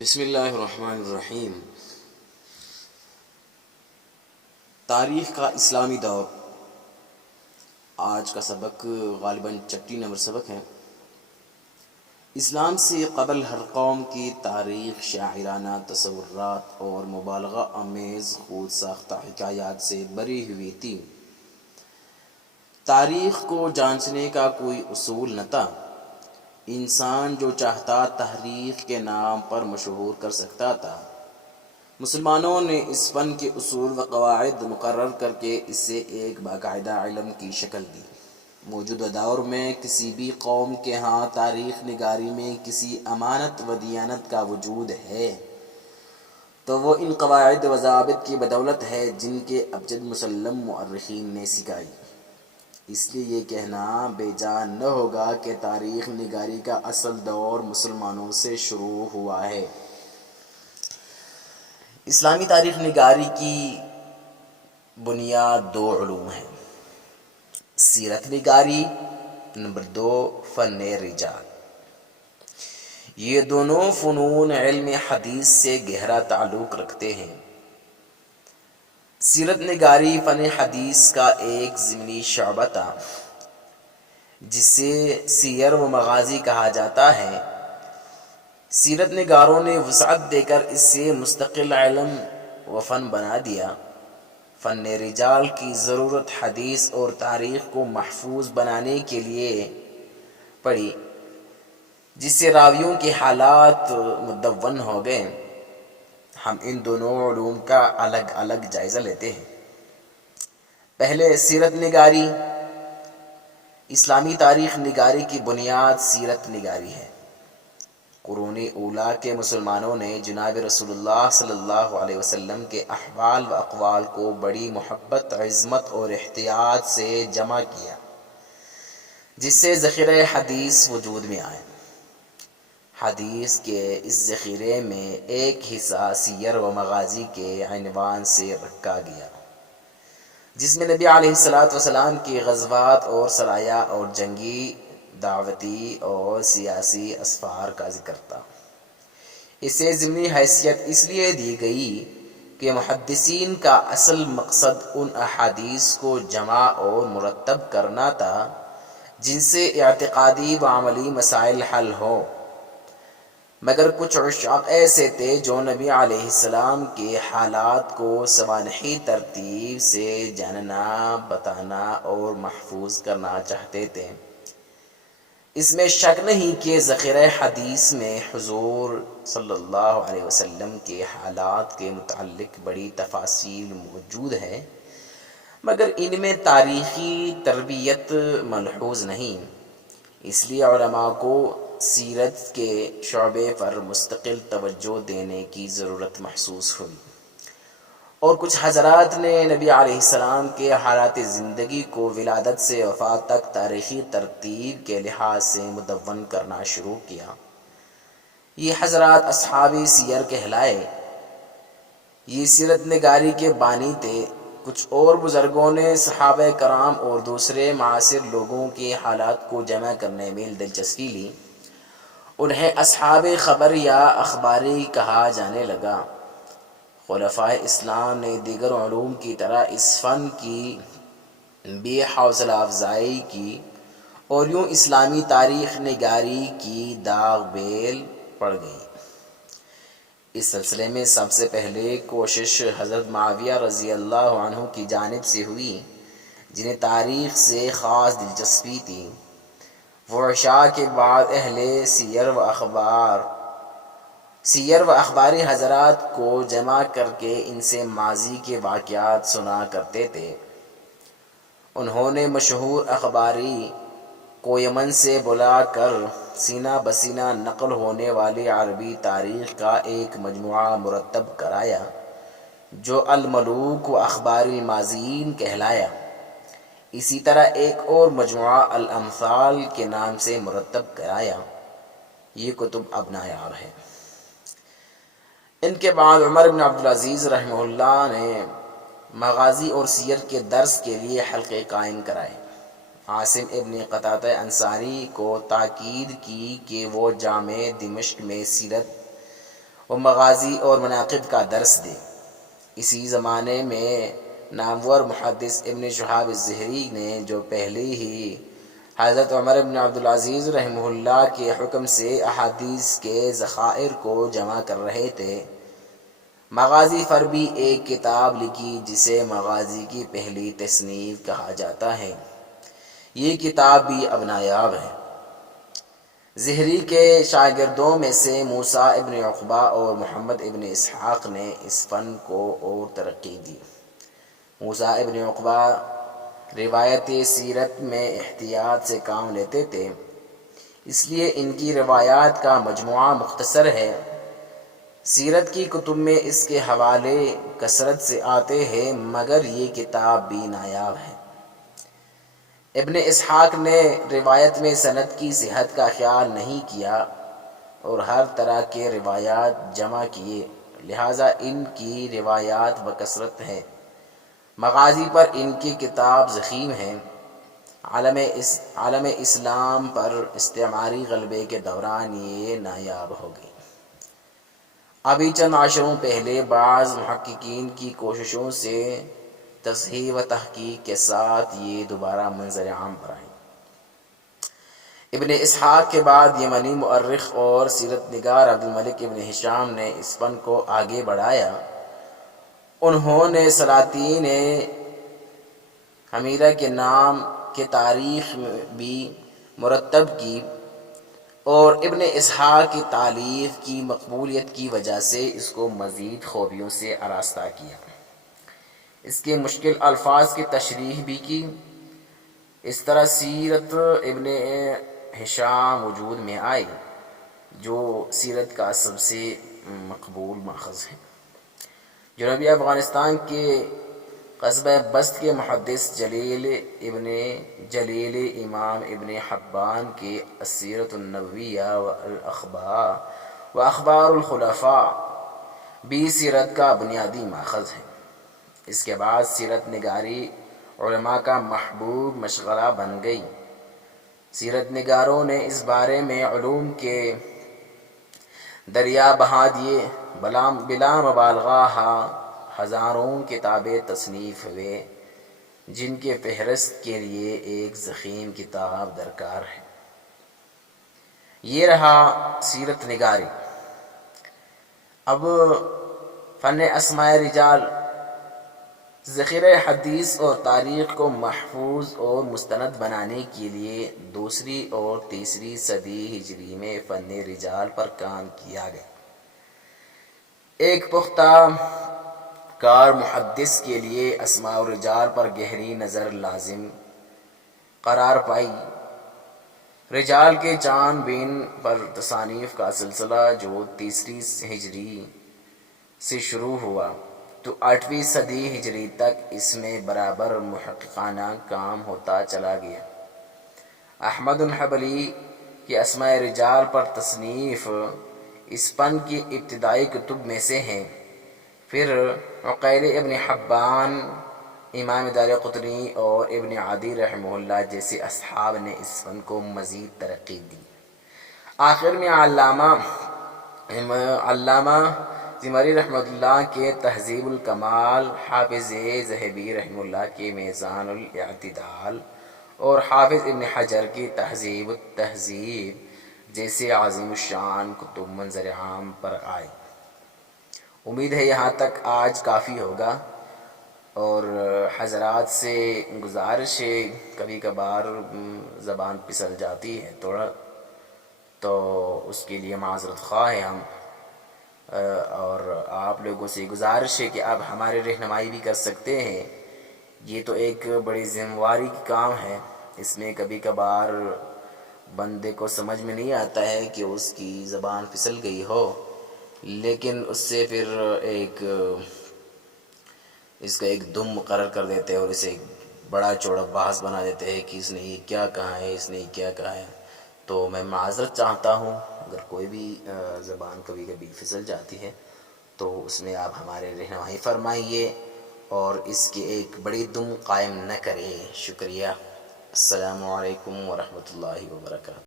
بسم اللہ الرحمن الرحیم۔ تاریخ کا اسلامی دور۔ آج کا سبق غالباً 36 نمبر سبق ہے۔ اسلام سے قبل ہر قوم کی تاریخ شاعرانہ تصورات اور مبالغہ آمیز خود ساختہ حکایات سے بری ہوئی تھی۔ تاریخ کو جانچنے کا کوئی اصول نہ تھا۔ انسان جو چاہتا تحریف کے نام پر مشہور کر سکتا تھا۔ مسلمانوں نے اس فن کے اصول و قواعد مقرر کر کے اسے ایک باقاعدہ علم کی شکل دی۔ موجودہ دور میں کسی بھی قوم کے ہاں تاریخ نگاری میں کسی امانت و دیانت کا وجود ہے تو وہ ان قواعد و ضوابط کی بدولت ہے جن کے ابجد مسلم مؤرخین نے سکھائی۔ اس لیے یہ کہنا بے جان نہ ہوگا کہ تاریخ نگاری کا اصل دور مسلمانوں سے شروع ہوا ہے۔ اسلامی تاریخ نگاری کی بنیاد دو علوم ہیں: سیرت نگاری، نمبر 2 فن رجال۔ یہ دونوں فنون علم حدیث سے گہرا تعلق رکھتے ہیں۔ سیرت نگاری فن حدیث کا ایک ضمنی شعبہ تھا جسے سیر و مغازی کہا جاتا ہے۔ سیرت نگاروں نے وسعت دے کر اسے مستقل علم و فن بنا دیا۔ فن رجال کی ضرورت حدیث اور تاریخ کو محفوظ بنانے کے لیے پڑی، جس سے راویوں کے حالات مدون ہو گئے۔ ہم ان دونوں علوم کا الگ الگ جائزہ لیتے ہیں۔ پہلے سیرت نگاری۔ اسلامی تاریخ نگاری کی بنیاد سیرت نگاری ہے۔ قرون اولیٰ کے مسلمانوں نے جناب رسول اللہ صلی اللہ علیہ وسلم کے احوال و اقوال کو بڑی محبت، عظمت اور احتیاط سے جمع کیا، جس سے ذخیرہ حدیث وجود میں آئے۔ حدیث کے اس ذخیرے میں ایک حصہ سیر و مغازی کے عنوان سے رکھا گیا، جس میں نبی علیہ السلام کی غزوات اور سرایا اور جنگی، دعوتی اور سیاسی اسفار کا ذکر تھا۔ اسے ضمنی حیثیت اس لیے دی گئی کہ محدثین کا اصل مقصد ان احادیث کو جمع اور مرتب کرنا تھا جن سے اعتقادی و عملی مسائل حل ہوں، مگر کچھ عشاق ایسے تھے جو نبی علیہ السلام کے حالات کو سوانحی ترتیب سے جاننا، بتانا اور محفوظ کرنا چاہتے تھے۔ اس میں شک نہیں کہ ذخیرہ حدیث میں حضور صلی اللہ علیہ وسلم کے حالات کے متعلق بڑی تفاصیل موجود ہے، مگر ان میں تاریخی تربیت ملحوظ نہیں۔ اس لیے علماء کو سیرت کے شعبے پر مستقل توجہ دینے کی ضرورت محسوس ہوئی، اور کچھ حضرات نے نبی علیہ السلام کے حالات زندگی کو ولادت سے وفات تک تاریخی ترتیب کے لحاظ سے مدون کرنا شروع کیا۔ یہ حضرات اصحاب سیر کہلائے۔ یہ سیرت نگاری کے بانی تھے۔ کچھ اور بزرگوں نے صحابہ کرام اور دوسرے معاصر لوگوں کے حالات کو جمع کرنے میں دلچسپی لی۔ انہیں اصحاب خبر یا اخباری کہا جانے لگا۔ خلفائے اسلام نے دیگر علوم کی طرح اس فن کی بھی حوصلہ افزائی کی، اور یوں اسلامی تاریخ نگاری کی داغ بیل پڑ گئی۔ اس سلسلے میں سب سے پہلے کوشش حضرت معاویہ رضی اللہ عنہ کی جانب سے ہوئی، جنہیں تاریخ سے خاص دلچسپی تھی۔ وہ عشاء کے بعد اہل سیر و اخباری حضرات کو جمع کر کے ان سے ماضی کے واقعات سنا کرتے تھے۔ انہوں نے مشہور اخباری کو یمن سے بلا کر سینہ بسینہ نقل ہونے والی عربی تاریخ کا ایک مجموعہ مرتب کرایا جو الملوک و اخبار الماضین کہلایا۔ اسی طرح ایک اور مجموعہ الامثال کے نام سے مرتب کرایا۔ یہ کتب اب نایاب ہے۔ ان کے بعد عمر بن عبدالعزیز رحمہ اللہ نے مغازی اور سیر کے درس کے لیے حلقے قائم کرائے۔ عاصم ابن قتادہ انصاری کو تاکید کی کہ وہ جامع دمشق میں سیرت و مغازی اور مناقب کا درس دے۔ اسی زمانے میں نامور محدث ابن شہاب الزہری نے جو پہلے ہی حضرت عمر بن عبدالعزیز رحمہ اللہ کے حکم سے احادیث کے ذخائر کو جمع کر رہے تھے، مغازی پر بھی ایک کتاب لکھی جسے مغازی کی پہلی تصنیف کہا جاتا ہے۔ یہ کتاب بھی اب نایاب ہے۔ زہری کے شاگردوں میں سے موسیٰ ابن عقبہ اور محمد ابن اسحاق نے اس فن کو اور ترقی دی۔ موسیٰ ابن عقبہ روایت سیرت میں احتیاط سے کام لیتے تھے، اس لیے ان کی روایات کا مجموعہ مختصر ہے۔ سیرت کی کتب میں اس کے حوالے کثرت سے آتے ہیں، مگر یہ کتاب بھی نایاب ہے۔ ابن اسحاق نے روایت میں سند کی صحت کا خیال نہیں کیا اور ہر طرح کے روایات جمع کیے، لہٰذا ان کی روایات بکثرت ہیں۔ مغازی پر ان کی کتاب ضخیم ہے۔ عالم اسلام پر استعماری غلبے کے دوران یہ نایاب ہو گئی۔ ابھی چند عشروں پہلے بعض محققین کی کوششوں سے تصحیح و تحقیق کے ساتھ یہ دوبارہ منظر عام پر آئی۔ ابن اسحاق کے بعد یمنی مؤرخ اور سیرت نگار عبدالملک ابن ہشام نے اس فن کو آگے بڑھایا۔ انہوں نے سلاطین حمیرہ کے نام کے تاریخ بھی مرتب کی اور ابن اسحاق کی تالیف کی مقبولیت کی وجہ سے اس کو مزید خوبیوں سے آراستہ کیا۔ اس کے مشکل الفاظ کی تشریح بھی کی۔ اس طرح سیرت ابن ہشام وجود میں آئی، جو سیرت کا سب سے مقبول ماخذ ہے۔ جنوبی افغانستان کے قصبہ بست کے محدث جلیل امام ابن حبان کے السیرۃ النبویہ و اخبار الخلفاء بھی سیرت کا بنیادی ماخذ ہے۔ اس کے بعد سیرت نگاری علماء کا محبوب مشغلہ بن گئی۔ سیرت نگاروں نے اس بارے میں علوم کے دریا بہا دیے۔ بلا مبالغہ ہزاروں کتابیں تصنیف ہوئے، جن کے فہرست کے لیے ایک ضخیم کتاب درکار ہے۔ یہ رہا سیرت نگاری۔ اب فن اسماء رجال، ذخیرہ حدیث اور تاریخ کو محفوظ اور مستند بنانے کے لیے دوسری اور تیسری صدی ہجری میں فن رجال پر کام کیا گیا۔ ایک پختہ کار محدث کے لیے اسماء الرجال پر گہری نظر لازم قرار پائی۔ رجال کے جان بین پر تصانیف کا سلسلہ جو تیسری ہجری سے شروع ہوا تو 8ویں صدی ہجری تک اس میں برابر محققانہ کام ہوتا چلا گیا۔ احمد حنبلی کی اسماء رجال پر تصنیف اس فن کی ابتدائی کتب میں سے ہیں۔ پھر عقیل ابن حبان، امام دارقطنی اور ابن عدی رحمہ اللہ جیسے اصحاب نے اس فن کو مزید ترقی دی۔ آخر میں علامہ زمری رحمہ اللہ کے تہذیب الکمال، حافظ ذہبی رحمہ اللہ کے میزان الاعتدال اور حافظ ابن حجر کی تہذیب التہذیب جیسے عظیم الشان کتب منظر عام پر آئے۔ امید ہے یہاں تک آج کافی ہوگا، اور حضرات سے گزارش ہے، کبھی کبھار زبان پھسل جاتی ہے تھوڑا، تو اس کے لیے معذرت خواہ ہیں ہم، اور آپ لوگوں سے گزارش ہے کہ آپ ہماری رہنمائی بھی کر سکتے ہیں۔ یہ تو ایک بڑی ذمہ داری کی کام ہے، اس میں کبھی کبھار بندے کو سمجھ میں نہیں آتا ہے کہ اس کی زبان پھسل گئی ہو، لیکن اس سے پھر اس کا ایک دم مقرر کر دیتے ہیں اور اسے ایک بڑا چوڑا بحث بنا دیتے ہیں کہ اس نے یہ کیا کہا ہے، اس نے یہ کیا کہا ہے۔ تو میں معذرت چاہتا ہوں اگر کوئی بھی زبان کبھی کبھی پھسل جاتی ہے تو اس میں آپ ہمارے رہنمائی فرمائیے اور اس کی ایک بڑی دم قائم نہ کریں۔ شکریہ۔ السلام علیکم ورحمۃ اللہ وبرکاتہ۔